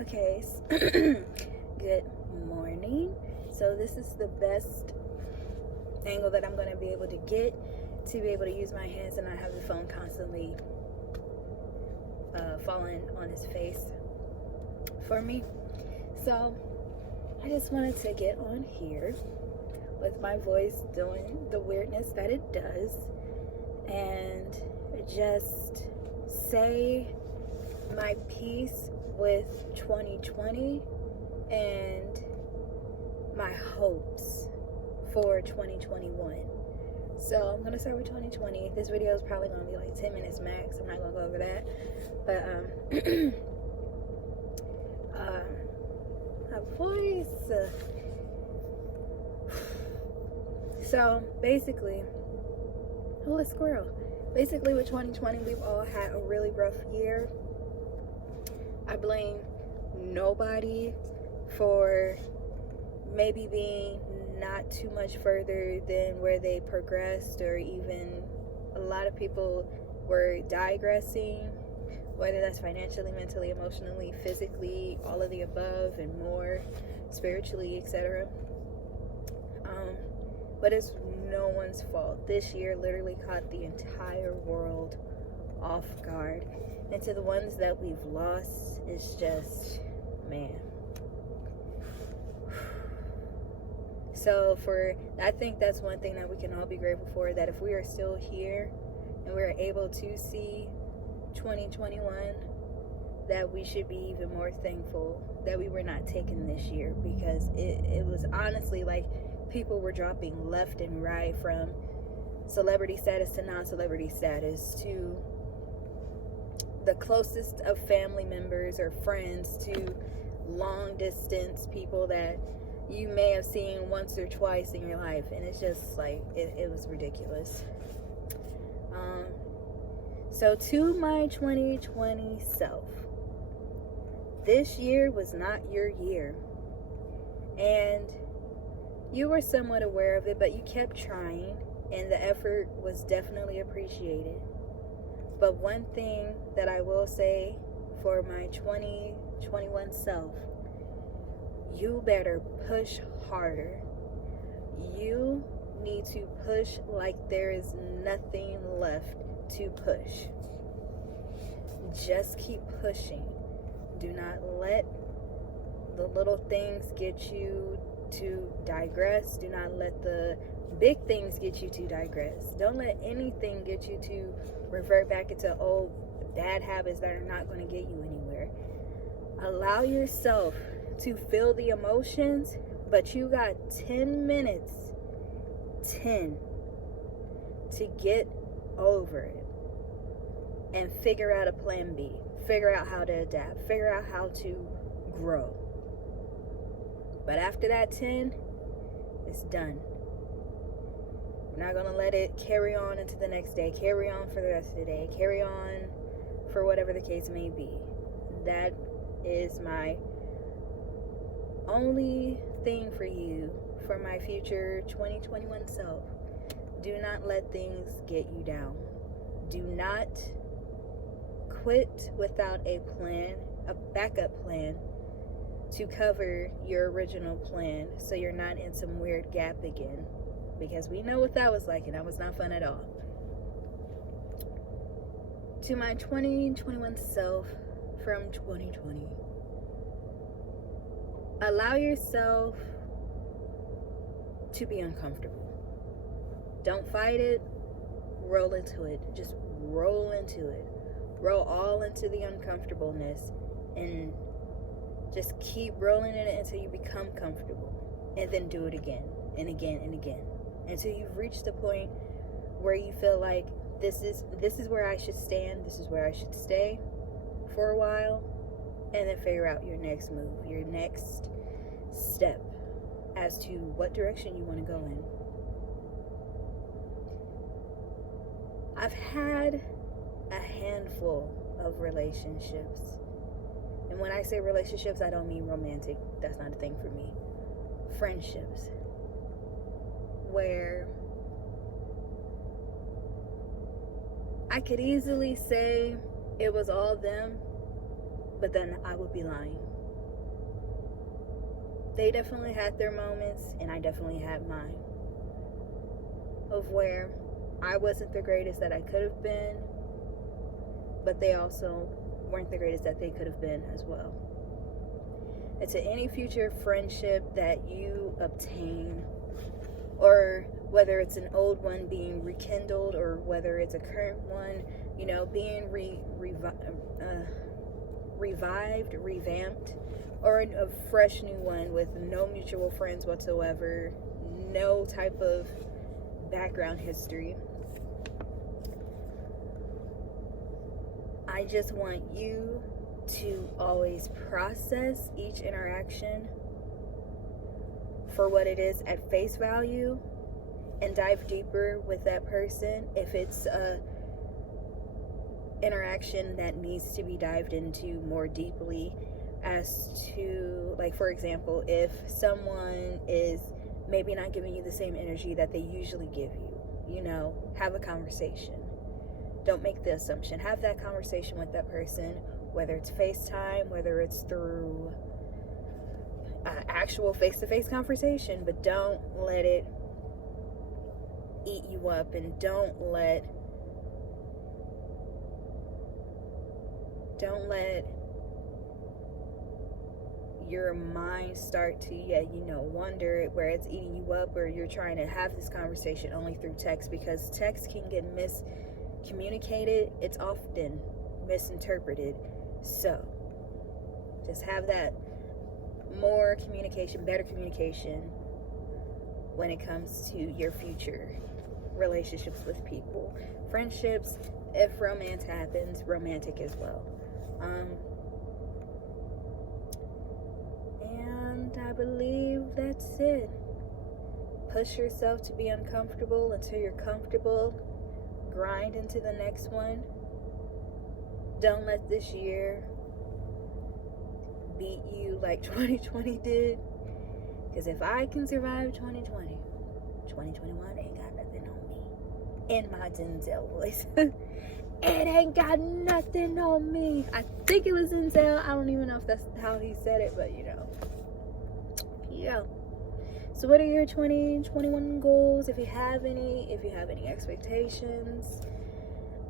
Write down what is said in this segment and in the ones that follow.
Okay, good morning. So this is the best angle that I'm going to be able to get to be able to use my hands and not have the phone constantly falling on his face for me. So I just wanted to get on here with my voice doing the weirdness that it does and just say my piece with 2020 and my hopes for 2021. So I'm gonna start with 2020. This video is probably gonna be like 10 minutes max. I'm not gonna go over that, but my voice. So basically, oh, a squirrel. Basically, with 2020, we've all had a really rough year. I blame nobody for maybe being not too much further than where they progressed, or even a lot of people were digressing, whether that's financially, mentally, emotionally, physically, all of the above and more, spiritually, etc. But it's no one's fault. This year literally caught the entire world off guard. And to the ones that we've lost, it's just, man. So I think that's one thing that we can all be grateful for, that if we are still here and we're able to see 2021, that we should be even more thankful that we were not taken this year, because it was honestly like people were dropping left and right, from celebrity status to non-celebrity status, to the closest of family members or friends, to long distance people that you may have seen once or twice in your life. And it's just like, it was ridiculous. So to my 2020 self, this year was not your year, and you were somewhat aware of it, but you kept trying, and the effort was definitely appreciated. But one thing that I will say for my 2021 self, you better push harder. You need to push like there is nothing left to push. Just keep pushing. Do not let the little things get you to digress. Do not let the big things get you to digress. Don't let anything get you to revert back into old bad habits that are not going to get you anywhere. Allow yourself to feel the emotions, but you got 10 minutes, 10, to get over it and figure out a plan B. Figure out how to adapt. Figure out how to grow. But after that 10, it's done. We're not going to let it carry on into the next day, carry on for the rest of the day, carry on for whatever the case may be. That is my only thing for you, for my future 2021 self. Do not let things get you down. Do not quit without a plan, a backup plan to cover your original plan, so you're not in some weird gap again, because we know what that was like, and that was not fun at all. To my 2021 self from 2020, allow yourself to be uncomfortable. Don't fight it. Roll into it. Just roll into it. Roll all into the uncomfortableness, and just keep rolling in it until you become comfortable, and then do it again and again and again, until you've reached the point where you feel like this is where I should stand, this is where I should stay for a while, and then figure out your next move, your next step as to what direction you want to go in. I've had a handful of relationships. And when I say relationships, I don't mean romantic. That's not a thing for me. Friendships. Where I could easily say it was all them, but then I would be lying. they definitely had their moments, and I definitely had mine, of where I wasn't the greatest that I could have been, but they also weren't the greatest that they could have been as well. And to any future friendship that you obtain, or whether it's an old one being rekindled, or whether it's a current one, you know, being revived, revamped, or a fresh new one with no mutual friends whatsoever, no type of background history. I just want you to always process each interaction for what it is at face value, and dive deeper with that person if it's a interaction that needs to be dived into more deeply, as to, like, for example, if someone is maybe not giving you the same energy that they usually give you, you know, have a conversation. Don't make the assumption. Have that conversation with that person, whether it's FaceTime, whether it's through actual face-to-face conversation, but don't let it eat you up, and don't let your mind start to wonder where it's eating you up, or you're trying to have this conversation only through text, because text can get miscommunicated. It's often misinterpreted. So just have that more communication, better communication when it comes to your future relationships with people, friendships. If romance happens, romantic as well. And I believe that's it. Push yourself to be uncomfortable until you're comfortable. Grind into the next one. Don't let this year beat you like 2020 did. Because if I can survive 2020, 2021 ain't got nothing on me. In my Denzel voice. It ain't got nothing on me. I think it was Denzel. I don't even know if that's how he said it, but yeah. So what are your 2021 goals? If you have any expectations.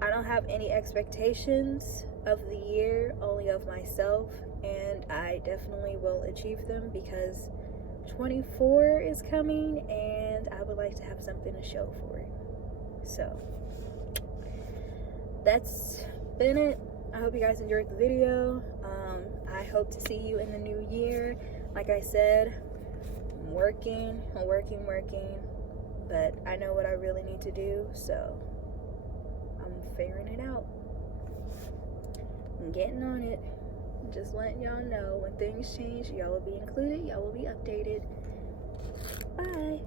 I don't have any expectations of the year, only of myself, and I definitely will achieve them, because 24 is coming and I would like to have something to show for it. So that's been it. I hope you guys enjoyed the video. I hope to see you in the new year. Like I said, I'm working, but I know what I really need to do, so I'm figuring it out. I'm getting on it. Just letting y'all know when things change, y'all will be included, y'all will be updated. Bye.